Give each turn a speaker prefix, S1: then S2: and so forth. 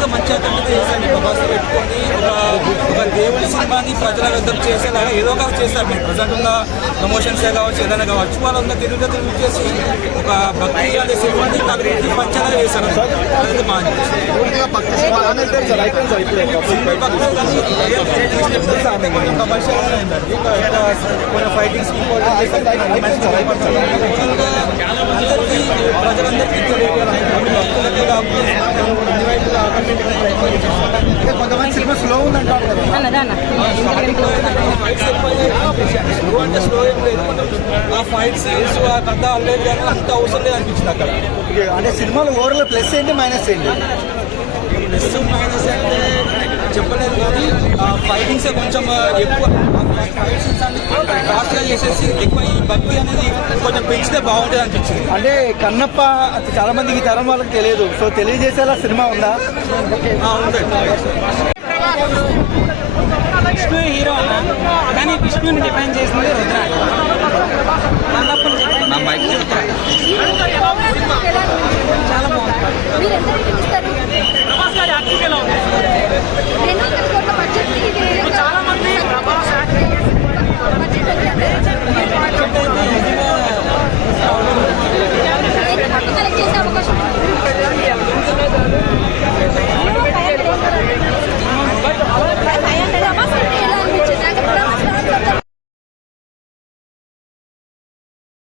S1: గా మంచి అతను చేశారు. ప్రభాస్ పెట్టుకొని ఒక ఒక దేవుడి సినిమాని ప్రజల వద్ద చేసేలాగా ఏదో ఒకటి చేస్తారు. మీరు ప్రజెంట్ ఉన్న ప్రమోషన్స్ కావచ్చు ఏదైనా కావచ్చు వాళ్ళంతా తెలుగు తెలుగు చేసి ఒక భక్తి అనే సినిమాని పక్కకి పంచేలా చేశారు. అదైతే మా.
S2: పూర్తిగా భక్తి కొంతమంది సినిమా స్లో ఉందంటారు
S1: స్లో అంటే స్లో ఏం లేదు. ఆ ఫైట్స్ ఆ కథ అల్లేదు కానీ అంత అవసరం లేదు అనిపించింది అక్కడ.
S2: అంటే సినిమాలో ఓవరాల్ ప్లస్ ఏంటి మైనస్ ఏంటి?
S1: ప్లస్ మైనస్ అంటే చెప్పలేదు కానీ ఆ ఫైటింగ్స్ కొంచెం ఎక్కువ. ఫాస్ట్గా చేసేసి ఎక్కువ ఈ భక్తి అనేది కొంచెం పెంచితే బాగుంటుంది అనిపించింది.
S2: అంటే కన్నప్ప చాలా మందికి ఈ తరం వాళ్ళకి తెలియదు. సో తెలియజేసేలా సినిమా ఉందా?
S3: విష్ణు హీరో అన్న. కానీ విష్ణుని డిఫైన్ చేసింది రుద్ర